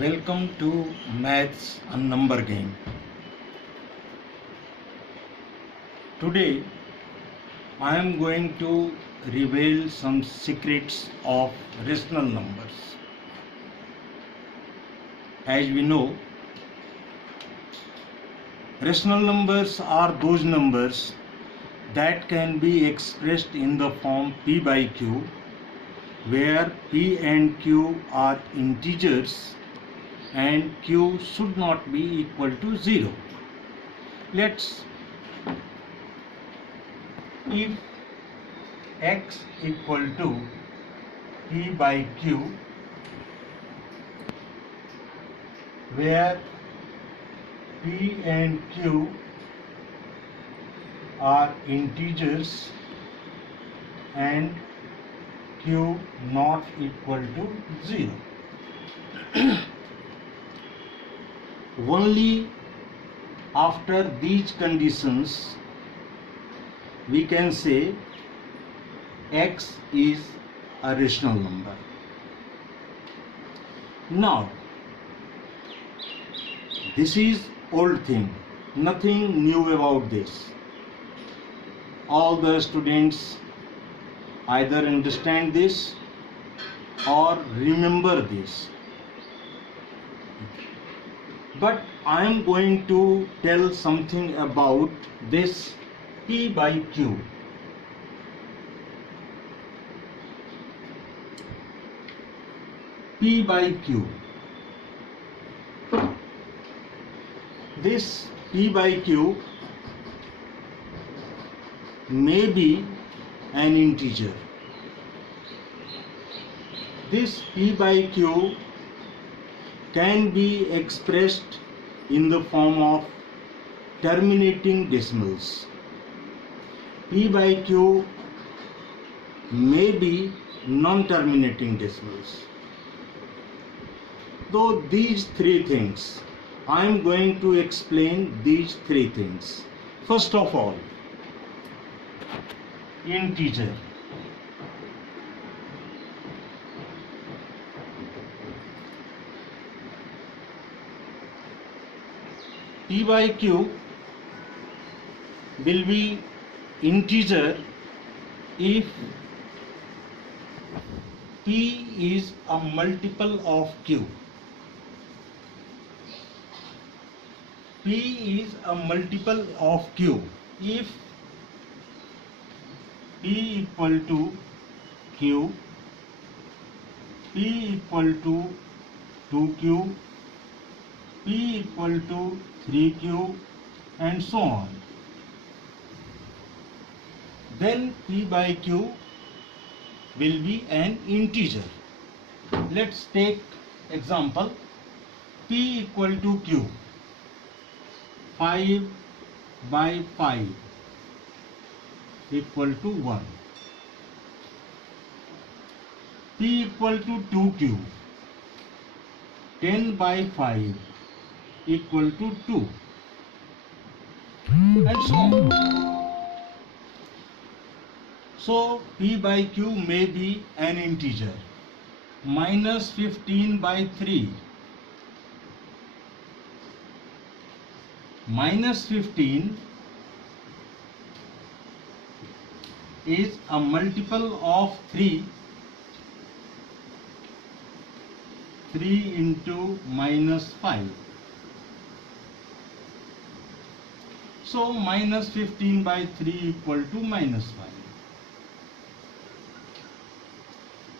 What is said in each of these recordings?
Welcome to Maths and Number Game. Today I am going to reveal some secrets of rational numbers. As we know, rational numbers are those numbers that can be expressed in the form p by q, where p and q are integers and q should not be equal to 0. If x equal to p by q, where p and q are integers and q not equal to 0. Only after these conditions we can say x is a rational number. Now, this is old thing, nothing new about this. All the students either understand this or remember this. But I am going to tell something about this p by q. P by q. This p by q may be an integer. This p by q can be expressed in the form of terminating decimals. P by q may be non-terminating decimals. Though these three things, I am going to explain these three things. First of all, integer. P by q will be integer if p is a multiple of q. P is a multiple of q. If p equal to q, p equal to 2q, p equal to 3q, and so on, then p by q will be an integer. Let's take example p equal to q, 5 by 5 equal to 1. P equal to 2q, 10 by 5 equal to 2, and so on. So p by q may be an integer. Minus 15 by 3. Minus 15 is a multiple of 3. 3 into minus 5. So minus 15 by 3 equal to minus 5.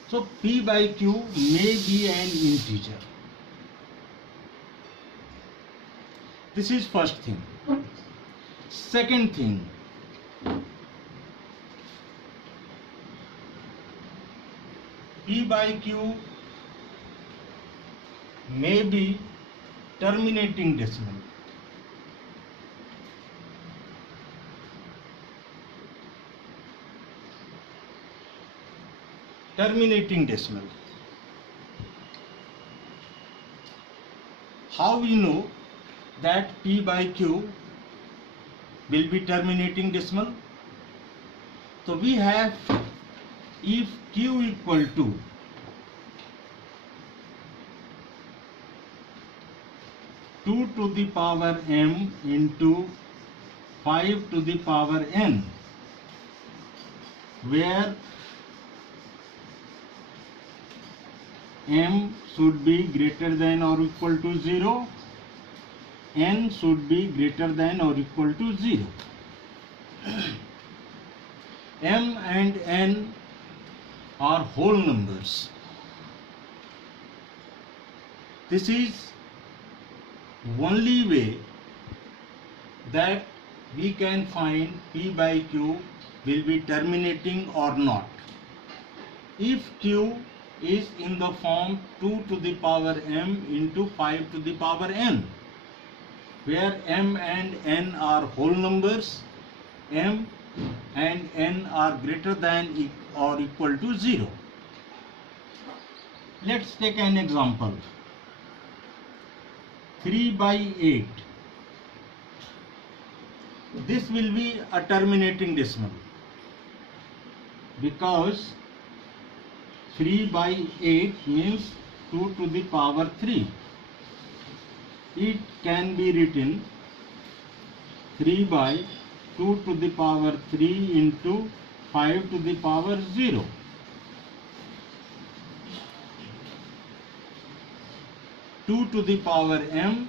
So p by q may be an integer. This is first thing. Second thing, p by q may be terminating decimal. Terminating decimal. How we know that p by q will be terminating decimal? So we have, if q equal to 2 to the power m into 5 to the power n, where m should be greater than or equal to 0, n should be greater than or equal to 0. M and n are whole numbers. This is only way that we can find P by Q will be terminating or not. If Q is in the form 2 to the power m into 5 to the power n, where m and n are whole numbers, m and n are greater than or equal to 0. Let's take an example. 3 by 8. This will be a terminating decimal because 3 by 8 means 2 to the power 3. It can be written 3 by 2 to the power 3 into 5 to the power 0. Two to the power m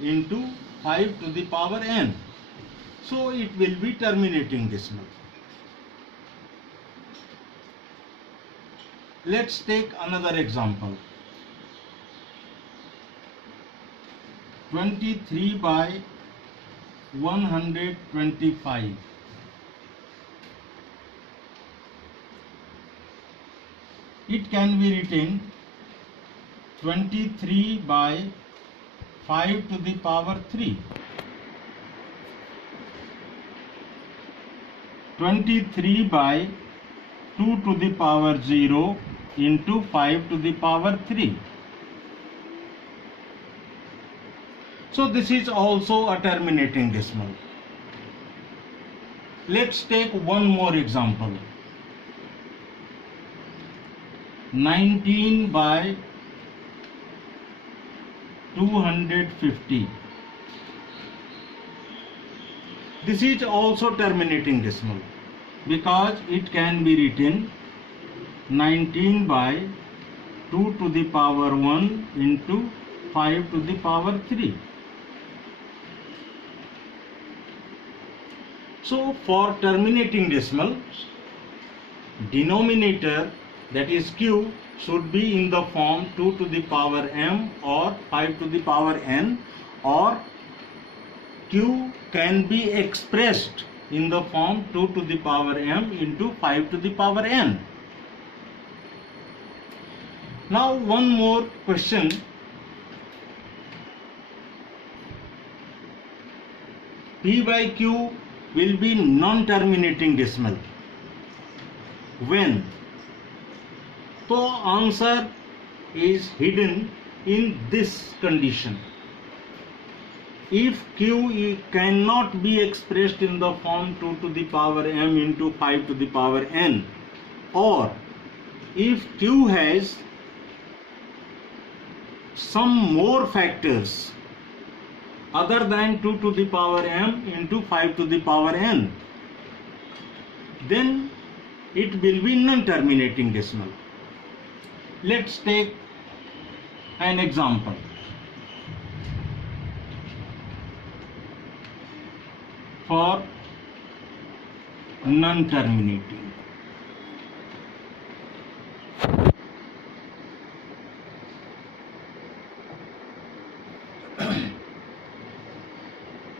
into 5 to the power n. So it will be terminating decimal. Let's take another example. 23 by 125. It can be written 23 by 5 to the power 3. 23 by 2 to the power 0 into 5 to the power 3. So this is also a terminating decimal. Let's take one more example. 19 by 250. This is also terminating decimal because it can be written 19 by 2 to the power 1 into 5 to the power 3. So for terminating decimal, denominator, that is Q, should be in the form 2 to the power m or 5 to the power n, or Q can be expressed in the form 2 to the power m into 5 to the power n. Now one more question. P by Q will be non-terminating decimal. When? So answer is hidden in this condition. If Q cannot be expressed in the form 2 to the power m into 5 to the power n, or if Q has some more factors other than 2 to the power m into 5 to the power n, then it will be non-terminating decimal. Let's take an example. For non-terminating.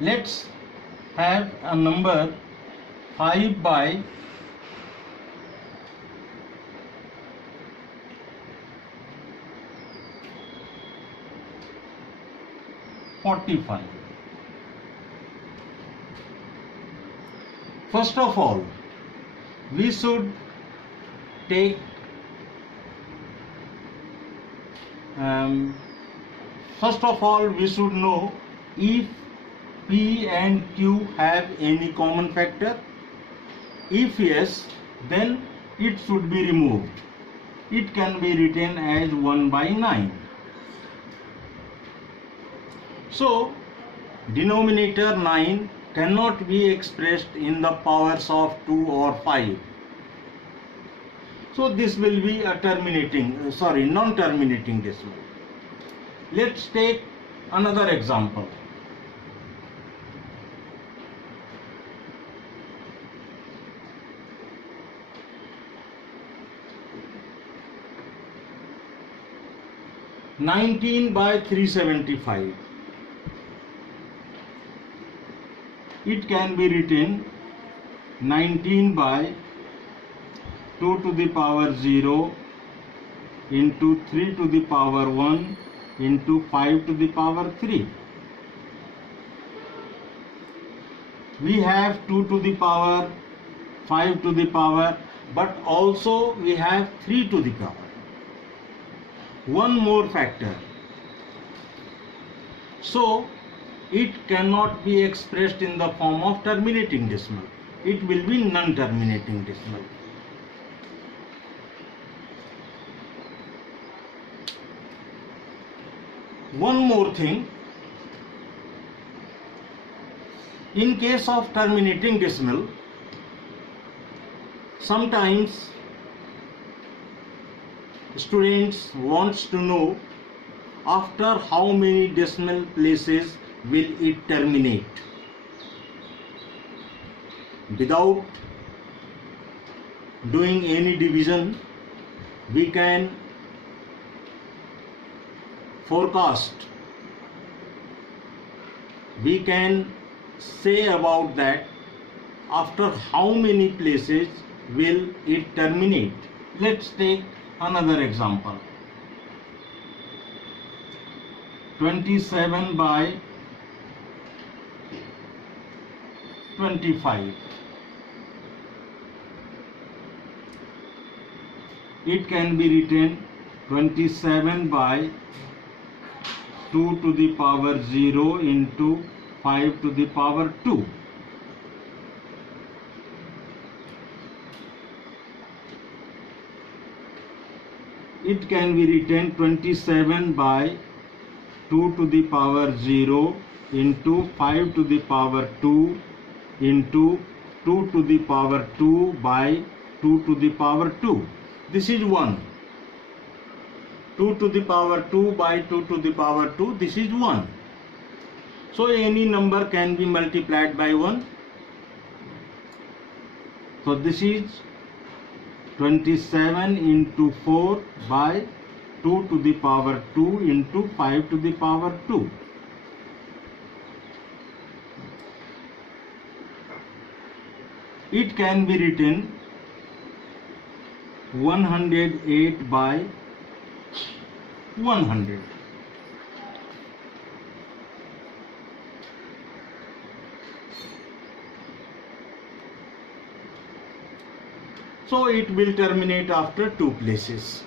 Let's have a number 5 by 45. First of all, we should take we should know if P and Q have any common factor. If yes, then it should be removed. It can be written as 1 by 9. So denominator 9 cannot be expressed in the powers of 2 or 5. So this will be a non-terminating decimal. Let's take another example. (19/375). It can be written 19 by 2 to the power 0 into 3 to the power 1 into 5 to the power 3. We have 2 to the power, 5 to the power, but also we have 3 to the power. One more factor. So it cannot be expressed in the form of terminating decimal. It will be non-terminating decimal. One more thing. In case of terminating decimal, sometimes students wants to know after how many decimal places will it terminate. Without doing any division, we can forecast. We can say about that after how many places will it terminate. Let's take another example. 27 by 25. It can be written 27 by 2 to the power 0 into 5 to the power 2. It can be written 27 by 2 to the power 0 into 5 to the power 2 into 2 to the power 2 by 2 to the power 2. This is 1. 2 to the power 2 by 2 to the power 2, this is 1. So any number can be multiplied by 1. So this is 27 into 4 by 2 to the power 2 into 5 to the power 2. It can be written 108 by 100. So it will terminate after 2 places.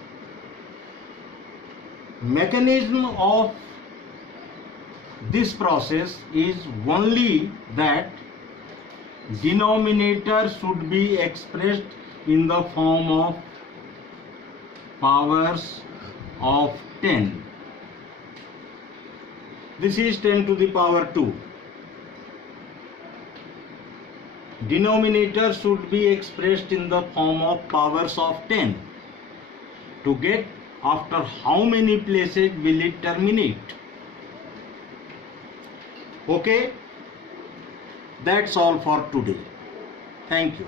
Mechanism of this process is only that denominator should be expressed in the form of powers of 10. This is 10 to the power 2. Denominator should be expressed in the form of powers of 10. To get after how many places will it terminate. Okay, that's all for today. Thank you.